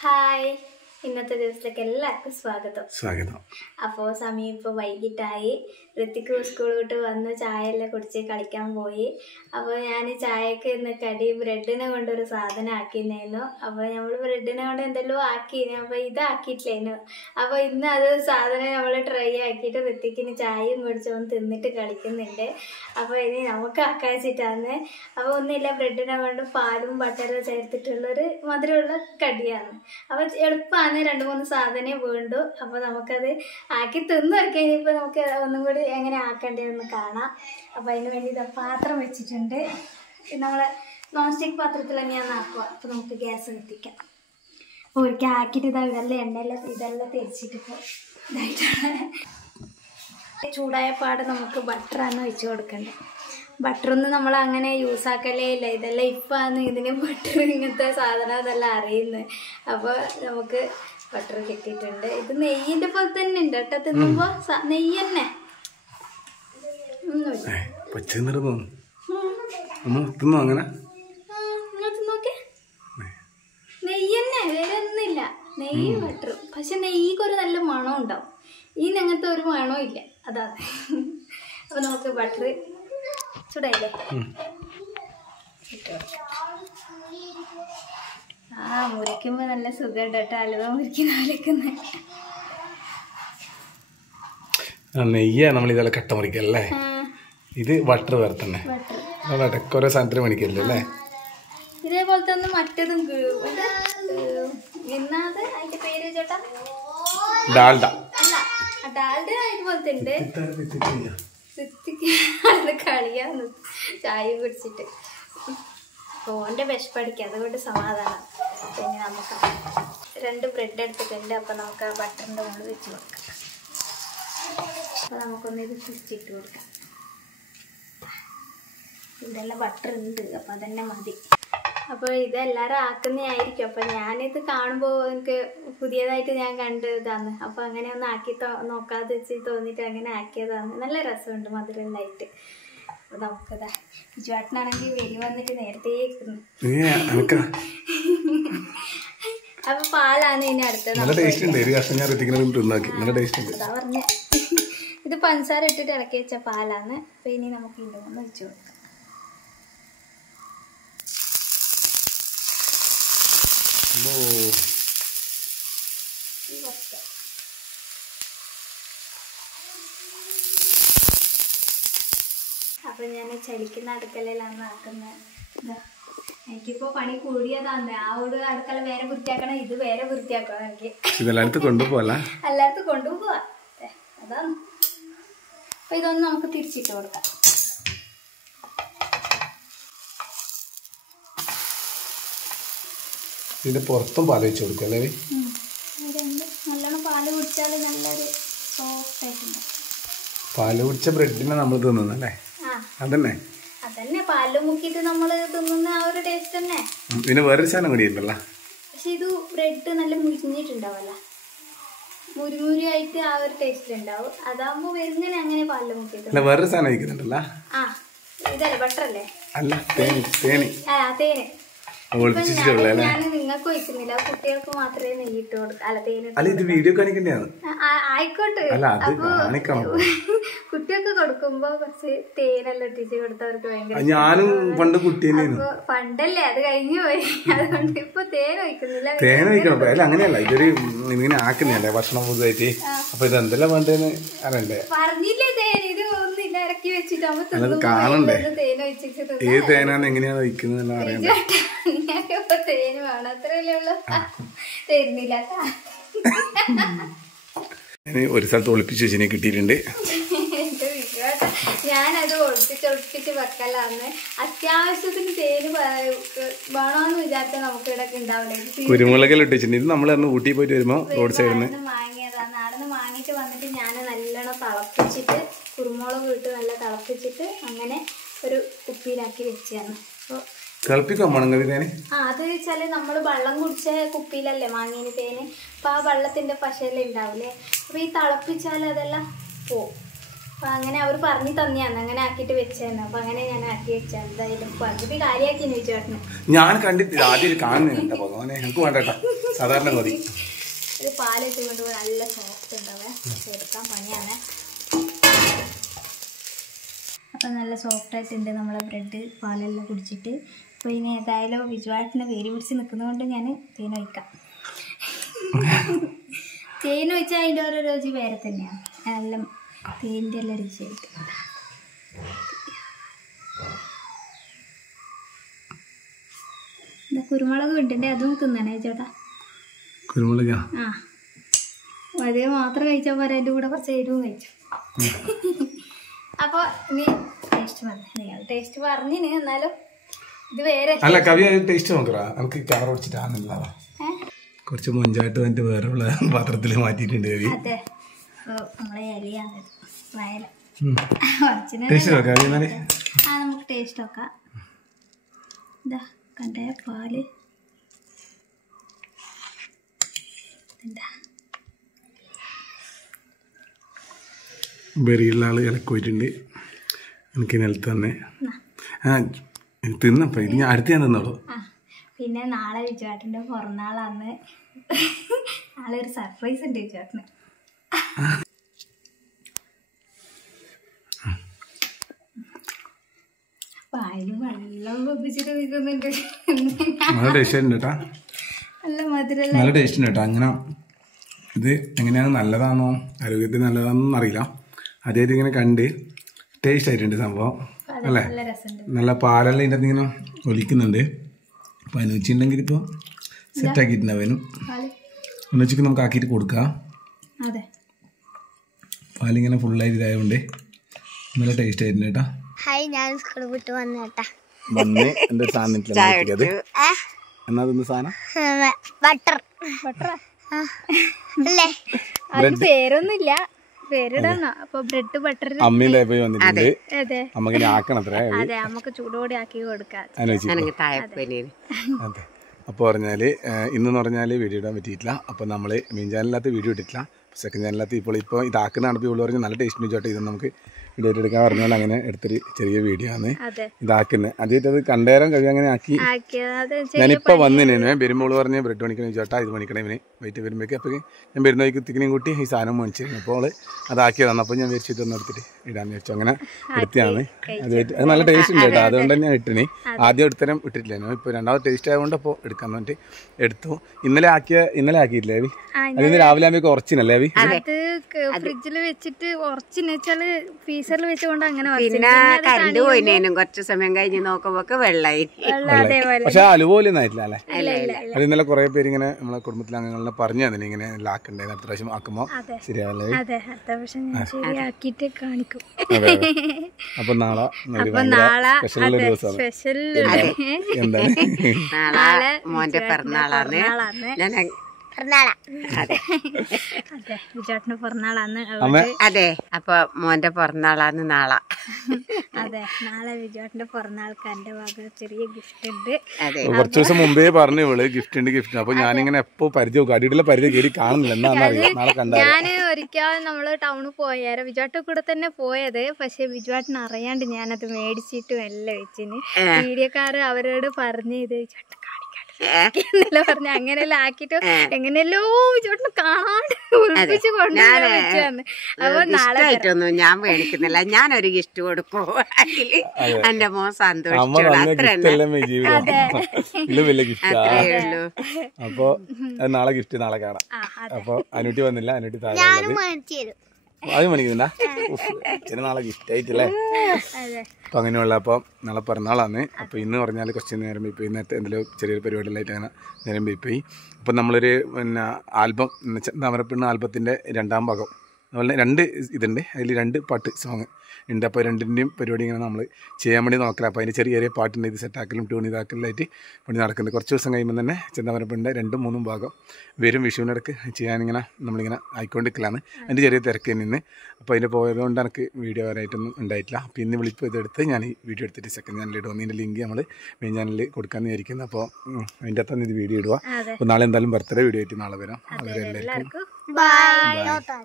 Hi, ഇന്നത്തെ ദിവസത്തിലേക്ക് എല്ലാവർക്കും സ്വാഗതം. അപ്പോൾ സമയം ഇപ്പോൾ വൈകിട്ടായി. ഋത്തിക്ക് സ്കൂൾ വിട്ട് വന്ന് ചായയെല്ലാം കുടിച്ച് കളിക്കാൻ പോയി. അപ്പോൾ ഞാൻ ചായക്ക് ഇന്ന് കടി ബ്രെഡിനെ കൊണ്ടൊരു സാധനം ആക്കിയിരുന്നു. അപ്പോൾ നമ്മൾ ബ്രെഡിനെ കൊണ്ട് എന്തെല്ലോ ആക്കിയിരുന്നു. അപ്പോൾ ഇതാക്കിയിട്ടില്ലായിരുന്നു. അപ്പോൾ ഇന്ന് അത് സാധനം നമ്മൾ ട്രൈ ആക്കിയിട്ട് ഋത്തിക്കിന് ചായയും കുടിച്ചൊന്ന് തിന്നിട്ട് കളിക്കുന്നുണ്ട്. അപ്പോൾ ഇനി നമുക്ക് ആക്കാച്ചിട്ടാണ്. അപ്പോൾ ഒന്നുമില്ല, ബ്രെഡിനെ കൊണ്ട് പാലും ബട്ടറും ചേർത്തിട്ടുള്ളൊരു മധുരമുള്ള കടിയാണ്. അപ്പോൾ എളുപ്പമാണ്, 2-3 സാധനമേ വേണ്ടു. അപ്പോൾ നമുക്കത് ആക്കി തിന്നൊക്കെ ഇനിയിപ്പോൾ നമുക്ക് ഒന്നും കൂടി എങ്ങനെ ആക്കേണ്ടതെന്ന് കാണാം. അപ്പോൾ അതിന് വേണ്ടി ഇതാ പാത്രം വെച്ചിട്ടുണ്ട്. നമ്മളെ നോൺ സ്റ്റിക്ക് പാത്രത്തിൽ തന്നെയാണ് ആക്കുക. അപ്പോൾ നമുക്ക് ഗ്യാസ് കത്തിക്കാം. അപ്പോൾ ഒരിക്കൽ ആക്കിയിട്ട് ഇതാ ഇതെല്ലാം തിരിച്ചിട്ട് ഇപ്പോൾ ഇതായിട്ടാണ്. ചൂടായ പാട് നമുക്ക് ബട്ടറാണ് വെച്ച് കൊടുക്കേണ്ടത്. ബട്ടറൊന്നും നമ്മൾ അങ്ങനെ യൂസ് ആക്കലേ ഇല്ല. ഇതെല്ലാം ഇപ്പാണ് ഇതിന് ബട്ടർ ഇങ്ങനത്തെ സാധനം ഇതെല്ലാം അറിയുന്നത്. അപ്പോൾ നമുക്ക് ബട്ടർ കിട്ടിയിട്ടുണ്ട്. ഇത് നെയ്യിൻ്റെ പോലെ തന്നെ ഉണ്ട് കേട്ടോ. തിന്നുമ്പോൾ നെയ്യ് തന്നെ നോക്കേ, നെയ്യ് തന്നെ, വേറെ ഒന്നുമില്ല. നെയ്യ് ബട്ടറും. പക്ഷെ നെയ്യ്ക്ക് ഒരു നല്ല മണം ഉണ്ടാവും. അങ്ങനത്തെ ഒരു മണവും ഇല്ല. അതാണ്. അപ്പോൾ നമുക്ക് ബട്ടർ ചൂടായില്ലേ ഇട്ട് കൊടുക്കാം. മുറിക്കുമ്പോൾ നല്ല സുഖം കേട്ടോ. അലുവ മുറിക്കുന്ന പോലെക്കുന്ന നെയ്യാ നമ്മൾ ഇതെല്ലാം കട്ട മുറിക്കല്ലേ. ഇത് ബട്ടർ വേറെ തന്നെ ഓരോ സാധനത്തിന് മേടിക്കല്ലേ അല്ലേ. ഇതേപോലെ തന്നെ മറ്റതും എന്നാത് അതിന്റെ പേര് ചേട്ടാ, ഡാൽഡ അല്ല, ഡാൽഡ ഇതുപോലത്തെ ഉണ്ട്. കളിയാന്ന് ചായയും കുടിച്ചിട്ട് ഓൻ്റെ വിശപ്പടിക്കുക, അതുകൊണ്ട് സമാധാനം. പിന്നെ നമുക്ക് 2 ബ്രെഡ് എടുത്തിട്ടുണ്ട്. അപ്പം നമുക്ക് ആ ബട്ടറിൻ്റെ മുകളിൽ വെച്ച് കൊടുക്കാം. അപ്പോൾ നമുക്കൊന്ന് ഇത് തിരിച്ചിട്ട് കൊടുക്കാം. ഇതെല്ലാം ബട്ടർ ഉണ്ട്, അപ്പം അതന്നെ മതി. അപ്പോൾ ഇതെല്ലാവരും ആക്കുന്നതായിരിക്കും. അപ്പം ഞാനിത് കാണുമ്പോൾ എനിക്ക് പുതിയതായിട്ട് ഞാൻ കണ്ടതാണ്. അപ്പോൾ അങ്ങനെ ഒന്ന് ആക്കി നോക്കാതെ വെച്ച് തോന്നിയിട്ട് അങ്ങനെ ആക്കിയതാണ്. നല്ല രസമുണ്ട് മധുരമുണ്ടായിട്ട്. അപ്പോൾ നമുക്കതാ ബിജുവേട്ടനാണെങ്കിൽ വന്നിട്ട് നേരത്തെ അപ്പൊ പാലാണ് ഇനി അടുത്തത്. പറഞ്ഞ ഇത് പഞ്ചസാര ഇട്ടിട്ട് ഇളക്കി വെച്ച പാലാണ്. അപ്പൊ ഇനി നമുക്ക് ഇതിൻ്റെ ഒന്ന് വെച്ച് കൊടുക്കാം. അപ്പൊ ഞാൻ ചലിക്കുന്ന അടുക്കളയിലാണ് ആക്കുന്നത്. എനിക്കിപ്പോ പണി കൂടിയതാണ്. ആ ഒരു അടുക്കള വേറെ വൃത്തിയാക്കണം, ഇത് വേറെ വൃത്തിയാക്കണം. എനിക്ക് എല്ലായിടത്തും കൊണ്ടുപോവാ. അതാണ്. അപ്പൊ ഇതൊന്ന് നമുക്ക് തിരിച്ചിട്ട് കൊടുക്കാം. ഇതിന്റെ പുറത്തും പാല് വെച്ച് കൊടുക്കും അല്ലേ. നല്ലോണം പാല് കുടിച്ചാൽ നല്ലൊരു സോഫ്റ്റ് ആയിട്ടുണ്ട്. പാല് കുടിച്ച ബ്രെഡിനെ നമ്മൾ തിന്നുന്നല്ലേ. അതന്നെ പാല് മുക്കിട്ട് നമ്മള് തിന്നുന്ന ആ ഒരു ടേസ്റ്റ് തന്നെ. പിന്നെ വേറൊരു സാധനം കൂടി ഉണ്ടല്ലോ. പക്ഷെ ഇത് ബ്രെഡ് നല്ല മുരിഞ്ഞിട്ടുണ്ടാവല്ല, മുരിമുരിയായിട്ട് ആ ഒരു ടേസ്റ്റ് ഉണ്ടാവും. അതാകുമ്പോ വെറുങ്ങനെ അങ്ങനെ പാല് മുക്കിട്ട് വേറൊരു സാധനം കഴിക്കുന്നുണ്ടല്ലോ. ഇതല്ലേ ബട്ടറല്ലേ? അല്ല, തേന്. തേന് ഞാൻ നിങ്ങൾക്ക് ഒഴിക്കുന്നില്ല, കുട്ടികൾക്ക് മാത്രമേ നെയ്യിട്ട് കൊടുക്കാം. അല്ല, തേന് ആയിക്കോട്ടെ. അപ്പൊ കുട്ടികൾക്ക് കൊടുക്കുമ്പോ കുറച്ച് തേനെല്ലാം ഇട്ടിച്ച് കൊടുത്തവർക്ക് ഭയങ്കര. ഞാനും പണ്ട് പണ്ടല്ലേ, അത് കഴിഞ്ഞു പോയി. അതുകൊണ്ട് ഇപ്പൊ തേൻ ഒഴിക്കുന്നില്ല. അങ്ങനെയല്ല, ഇതൊരു ഇങ്ങനെ ആക്കുന്നല്ലേ ഭക്ഷണം പുതുതായിട്ട്. അപ്പൊ ഇത് എന്തെല്ലാം വേണ്ടതെന്ന് അറിയണ്ടേ? പറഞ്ഞില്ലേ തേൻ, ഇത് ഒന്നില്ല ഇറക്കി വെച്ചിട്ട് കാണണ്ടേ തേൻ ഒഴിച്ചിട്ട്. ഏത് തേനാന്ന് എങ്ങനെയാണ് ഒഴിക്കുന്നത് അറിയണ്ടേ? തേന് വേണം, അത്രയല്ലേ ഉള്ളു. തരുന്നില്ല. ഒരു സ്ഥലത്ത് ഒളിപ്പിച്ച് വെച്ചിനെ കിട്ടിയിട്ടുണ്ട്. ഞാനത് ഒളിപ്പിച്ച് വെക്കലാന്ന്. അത്യാവശ്യത്തിന് തേന് വേണോന്ന് വിചാരിച്ചാൽ നമുക്ക് ഇവിടെ ഉണ്ടാവില്ല. കുരുമുളകെല്ലാം ഇട്ടിട്ടുണ്ട്. ഇത് നമ്മൾ ഊട്ടി പോയിട്ട് വരുമ്പോ റോഡ് സൈഡിൽ നിന്ന് വാങ്ങിയതാണ്. അവിടെ വാങ്ങിയിട്ട് വന്നിട്ട് ഞാൻ നല്ലോണം തിളപ്പിച്ചിട്ട് കുരുമുളക് ഇട്ട് നല്ല തിളപ്പിച്ചിട്ട് അങ്ങനെ ഒരു കുപ്പിയിലാക്കി വെച്ചാണ്. അപ്പോൾ അത് വെച്ചാല് നമ്മള് വെള്ളം കുടിച്ച കുപ്പിയിലല്ലേ വാങ്ങിയ തേന്. അപ്പൊ ആ വെള്ളത്തിന്റെ പശയെല്ലാം ഉണ്ടാവില്ലേ, അപ്പൊ ഈ തിളപ്പിച്ചാൽ അതെല്ലാം പോവും. അപ്പൊ അങ്ങനെ അവർ പറഞ്ഞു തന്നെയാണ് അങ്ങനെ ആക്കിയിട്ട് വെച്ചായിരുന്നു. അപ്പൊ അങ്ങനെ ഞാൻ ആക്കി വെച്ചാൽ എന്തായാലും പകുതി കാര്യമാക്കി ചോദിച്ചേട്ടന്. ഞാൻ കണ്ടിട്ടില്ല, ആദ്യം കാണുന്നുണ്ട്. ഭഗവാനെ എനിക്ക് വേണ്ട, സാധാരണ മതി. ഇത് പാലൊക്കെ കൊണ്ട് നല്ല സോഫ്റ്റ് ഉണ്ടാവേ, എടുക്കാൻ പണിയാണ്. അപ്പം നല്ല സോഫ്റ്റായിട്ടുണ്ട് നമ്മളെ ബ്രെഡ്. പാലെല്ലാം കുടിച്ചിട്ട് അപ്പോൾ ഇനി ഏതായാലും വിജുവാട്ടിനെ വേരി പിടിച്ച് നിൽക്കുന്നതുകൊണ്ട് ഞാൻ തേൻ ഒഴിക്കാം. തേൻ ഒഴിച്ചാൽ അതിൻ്റെ ഓരോ രുചി വേറെ തന്നെയാണ്. എല്ലാം തേൻ്റെ എല്ലാം രുചിയായിട്ട്. എന്താ കുരുമുളക് ഇട്ടിട്ട് അതും തിന്നണേ ചേട്ടാ. കുരുമുളക് ആ അത് മാത്രം കഴിച്ചാൽ പോരാ, അതിൻ്റെ കൂടെ കുറച്ച് എരിവും കഴിച്ചു. അപ്പോൾ ഇനി ടേസ്റ്റ് പറഞ്ഞു, നിങ്ങൾ ടേസ്റ്റ് പറഞ്ഞിന്. എന്നാലും ഇത് വേറെ അല്ല കവി ടേസ്റ്റ് നോക്കറാ. നമുക്ക് ക്യാമറ പിടിച്ചിട്ടാണെന്നില്ല, കുറച്ച് മൊഞ്ചായിട്ട് വന്നിട്ട് വേറെ ഉള്ള പാത്രത്തിൽ മാറ്റിയിട്ടുണ്ട് കവി. അതെ, നമ്മളെ ഇലയാണ് വയല. ടേസ്റ്റ് നോക്കാം എന്നാല്. ആ നമുക്ക് ടേസ്റ്റ് നോക്കാം. എന്താ കണ്ടേ പാല് എന്താ ബെറിയുള്ള ആള് ഇലക്കോയിട്ടുണ്ട്. എനിക്ക് നിലത്ത് തന്നെ തിന്നപ്പോ ഇത് ഞാൻ അടുത്ത് ഞാൻ തിന്നോളൂ. പിന്നെ നാളെ വിജുവാട്ടിൻ്റെ പിറന്നാളാണ്. നാളെ ഒരു സർപ്രൈസ് ഉണ്ട് വിജുവാട്ടിന്. പാലും വെള്ളം പൊപ്പിച്ചിട്ട് നിൽക്കുന്നുണ്ട്. നല്ല ടേസ്റ്റ് ഉണ്ട് കേട്ടാ, നല്ല മധുരം, നല്ല ടേസ്റ്റ് ഉണ്ട് കേട്ടോ. അങ്ങനെ ഇത് എങ്ങനെയാണ്, നല്ലതാണോ ആരോഗ്യത്തിന് നല്ലതാണെന്നൊന്നും അറിയില്ല. അതായത് ഇങ്ങനെ കണ്ട് ടേസ്റ്റ് ആയിട്ടുണ്ട് സംഭവം അല്ലേ. നല്ല പാലെല്ലാം ഇതിൻ്റെ ഇങ്ങനെ ഒലിക്കുന്നുണ്ട്. അപ്പോൾ അതിന് വെച്ചിട്ടുണ്ടെങ്കിൽ ഇപ്പോൾ സെറ്റാക്കിയിട്ടുണ്ടാവും. എന്ന് വെച്ചിട്ട് നമുക്ക് ആക്കിയിട്ട് കൊടുക്കാം. പാലിങ്ങനെ ഫുള്ളായിട്ട് ഇതായതുകൊണ്ട് നല്ല ടേസ്റ്റ് ആയിട്ടുണ്ട് കേട്ടോ. ഞാൻ സ്കൂൾ വിട്ട് വന്നേട്ടാ വന്ന് എൻ്റെ സാധനത്തിലത് എന്നാ തിന്ന സാധനം ബട്ടർ. പേരൊന്നുമില്ല, പേരിടാന്നോ. അപ്പൊ ബ്രെഡ് ബട്ടർ അമ്മീൻ്റെ പോയി വന്നിട്ടുണ്ട്. അമ്മക്ക് ആക്കണം അത്ര. അതെ, നമുക്ക് ചൂടോടെ ആക്കി കൊടുക്കാം. അതെ, അപ്പോൾ പറഞ്ഞാല് ഇന്നെന്ന് പറഞ്ഞാൽ വീഡിയോ ഇടാൻ പറ്റിയിട്ടില്ല. അപ്പോൾ നമ്മൾ മെയിൻ ചാനലിനകത്ത് വീഡിയോ ഇട്ടിട്ടില്ല, സെക്കൻഡ് ചാനലിനകത്ത് ഇപ്പോൾ ഇതാക്കുന്നതാണ്. ഇപ്പോൾ ഇവള് പറഞ്ഞ് നല്ല ടേസ്റ്റ് വെച്ചോട്ടെ, ഇത് നമുക്ക് വീഡിയോ എടുക്കാൻ പറഞ്ഞാൽ അങ്ങനെ എടുത്തൊരു ചെറിയ വീഡിയോ ആണ് ഇതാക്കുന്നത്. ആദ്യമായിട്ട് അത് കണ്ടേരം കഴിയും അങ്ങനെ ആക്കി. ഞാനിപ്പോൾ വന്നിന് വരുമ്പോൾ പറഞ്ഞ് ബ്രെഡ് മണിക്കണം ചേട്ടാ, ഇത് മണിക്കണം ഇവന് വൈകിട്ട് വരുമ്പോഴേക്ക്. അപ്പോൾ ഞാൻ വരുന്ന വഴിക്ക് തിക്കിനെയും കൂട്ടി ഈ സാധനം മേടിച്ചിരുന്നു. അപ്പോൾ അതാക്കി തന്നപ്പോൾ ഞാൻ വിരിച്ചിട്ട് ഒന്ന് എടുത്തിട്ട് ഇടാന്ന് വെച്ചു. അങ്ങനെ എടുത്തിയാണ്. അത് നല്ല ടേസ്റ്റ് ഉണ്ട് കേട്ടോ, അതുകൊണ്ട് തന്നെ ഇട്ടിന്. ആദ്യം എടുത്തരം ഇട്ടിട്ടില്ല, ഇപ്പോൾ രണ്ടാമത് ടേസ്റ്റ് ആയതുകൊണ്ട് അപ്പോൾ എടുക്കാൻ വേണ്ടി എടുത്തു. ഇന്നലെ ആക്കിയിട്ടില്ലേ അവി? അതിന് രാവിലെ ആകുമ്പോൾ ഉറച്ചിനല്ലേ അവി? ഫ്രിഡ്ജിൽ വെച്ചിട്ട് ഉറച്ചിന് വെച്ചാല് ഫ്രീസറിൽ വെച്ചുകൊണ്ട് അങ്ങനെ. പിന്നെ കറണ്ട് പോയിനേനും കുറച്ച് സമയം കഴിഞ്ഞ് നോക്കുമ്പോ വെള്ളമായി. പക്ഷെ അതുപോലെ ഒന്നും ആയിട്ടില്ല അല്ലേ? അത് ഇന്നലെ കുറെ പേര് ഇങ്ങനെ നമ്മളെ കുടുംബത്തിലെ അംഗങ്ങളെ പറഞ്ഞു തന്നെ ഇങ്ങനെ ആക്കണ്ടേ, അടുത്ത പ്രാവശ്യം ആക്കുമ്പോ ശരിയാവല്ലേ. കാണിക്കും. അപ്പൊ നാളെ സ്പെഷ്യൽ ദിവസമാണ്. എന്താണ്? നാളെ മോന്റെ പിറന്നാളാണ്. വിജുവാട്ടിന്റെ പിറന്നാളാണ്. അതെ, അപ്പൊ മോന്റെ പിറന്നാളാണ് നാളെ. അതെ, നാളെ വിജുവാട്ടിന്റെ പിറന്നാൾക്ക് എന്റെ വക ചെറിയ ഗിഫ്റ്റ് ഉണ്ട്. കുറച്ച് ദിവസം മുമ്പേ പറഞ്ഞു ഇവള് ഗിഫ്റ്റ് ഉണ്ട്. അപ്പൊ ഞാനിങ്ങനെ എപ്പോ പരിചയം അടിയുള്ള പരിചയം കയറി കാണുന്നില്ല. ഞാന് ഒരിക്കലും നമ്മള് ടൗണിൽ പോയാരോ വിജുവാട്ടിന്റെ കൂടെ തന്നെ പോയത്. പക്ഷെ വിജുവാട്ടിന് അറിയാണ്ട് ഞാനത് മേടിച്ചിട്ടും എല്ലാം വെച്ചിന്. വീഡിയോക്കാര് അവരോട് പറഞ്ഞു ഇത് വിജുവാട്ട എന്നല്ല പറഞ്ഞ അങ്ങനെയെല്ലാം ആക്കിട്ട് എങ്ങനെയല്ലോ വിജുവാട്ടിന് കാണാണ്ട് ഒളിപ്പിച്ച് കൊണ്ടുവന്നു. അപ്പൊ നാളെ ഞാൻ മേടിക്കുന്നില്ല, ഞാനൊരു ഗിഫ്റ്റ് കൊടുക്കും. അതില് എന്റെ മോൻ സന്തോഷിച്ചോളൂ, അത്രേ ഉള്ളൂ. അപ്പൊ നാളെ ഗിഫ്റ്റ് നാളെ കാണാം. അപ്പൊ അനുട്ടി വന്നില്ല, അനുട്ടി താഴെ അത് മണിക്കുന്നില്ല. നാളെ ഗിഫ്റ്റ് ആയിട്ടല്ലേ. അപ്പൊ അങ്ങനെയുള്ള അപ്പോൾ നാളെ പിറന്നാളാണ്. അപ്പോൾ ഇന്ന് പറഞ്ഞാൽ കുറച്ച് നേരം പോയി പോയി. നേരത്തെ എന്തെങ്കിലും ചെറിയൊരു പരിപാടികളായിട്ട് അങ്ങനെ നേരം പോയി. അപ്പം നമ്മളൊരു പിന്നെ ആൽബം താമരപ്പെണ്ണ് ആൽബത്തിൻ്റെ 2ാം ഭാഗം അതുപോലെ 2 ഇതുണ്ട്, അതിൽ 2 പാട്ട് സോങ് ഉണ്ട്. അപ്പോൾ രണ്ടിൻ്റെയും പരിപാടി ഇങ്ങനെ നമ്മൾ ചെയ്യാൻ വേണ്ടി നോക്കണം. അപ്പോൾ അതിന് ചെറിയ ചെറിയ പാട്ടുണ്ട്, ഇത് സെറ്റാക്കലും ട്യൂൺ ഇതാക്കലായിട്ട് പണി നടക്കുന്നത്. കുറച്ച് ദിവസം കഴിയുമ്പോൾ തന്നെ ചെന്താമരപ്പെണ്ണിൻ്റെ 2ഉം 3ഉം ഭാഗം വരും. വിഷുവിനിടക്ക് ചെയ്യാനിങ്ങനെ നമ്മളിങ്ങനെ ആയിക്കൊണ്ടിരിക്കലാണ്. അതിൻ്റെ ചെറിയ തിരക്ക് നിന്ന്. അപ്പോൾ അതിൻ്റെ പോയതുകൊണ്ട് എനിക്ക് വീഡിയോ വരായിട്ടൊന്നും ഉണ്ടായിട്ടില്ല. അപ്പോൾ ഇന്ന് വിളിപ്പോൾ ഇതെടുത്ത് ഞാൻ ഈ വീഡിയോ എടുത്തിട്ട് സെക്കൻഡ് ചാനലിൽ ഇടുക. ഇതിൻ്റെ ലിങ്ക് നമ്മൾ മെയിൻ ചാനലിൽ കൊടുക്കാമെന്ന് വിചാരിക്കുന്നത്. അപ്പോൾ അതിൻ്റെ അകത്താണ് ഇത് വീഡിയോ ഇടുക. അപ്പോൾ നാളെ എന്തായാലും ബർത്ത്ഡേ വീഡിയോ ആയിട്ട് നാളെ വരാം. അവരെല്ലാവർക്കും ബൈ.